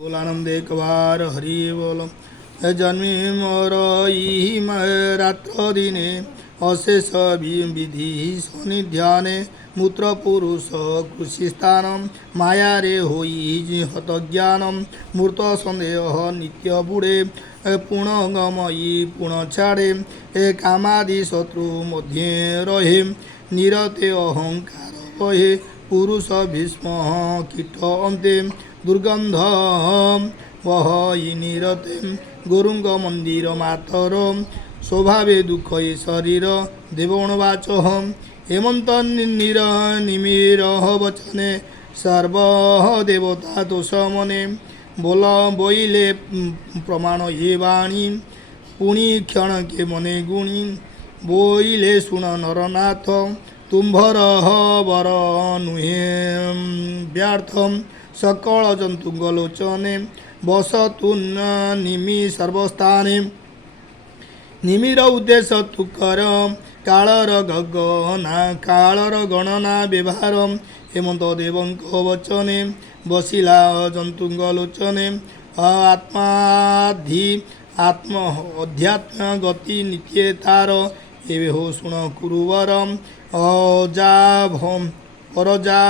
बोलानंद एक बार हरि बोल। जन्मी मोर रात्र दिने अशेष विधि सन्निध्याने मूत्र पुरुष कृषिस्थान माया रे होई हत ज्ञानम मूर्त संदेह नित्य बुड़े पुणगमयी पुण छाड़े कामादि शत्रु मध्य रहे निरते अहंकार बहे पुरुष भीष्म कीट अंते दुर्गंध वही निरते गुरुंग मंदिर मातर स्वभावे दुख ये शरीर देवणवाच हेमंत निमिर वचने सर्व देवता दोष मने बोल बोइले प्रमाण ये वाणी पुणी क्षण के मने गुणी बोइले सुन नरनाथ तुम्भर बर नुहे व्यर्थ सकल जंतुगलोचने बसतुन्न निमि सर्वस्थाने निमिर उद्देश्य तुकर कालर गगना कालर गणना व्यवहार हेमंत देवंक वचने बसिला जंतुगलोचने आत्माधि आत्म अध्यात्म गति नित्य तार एवे हो शुण कुरुवर अजा परजा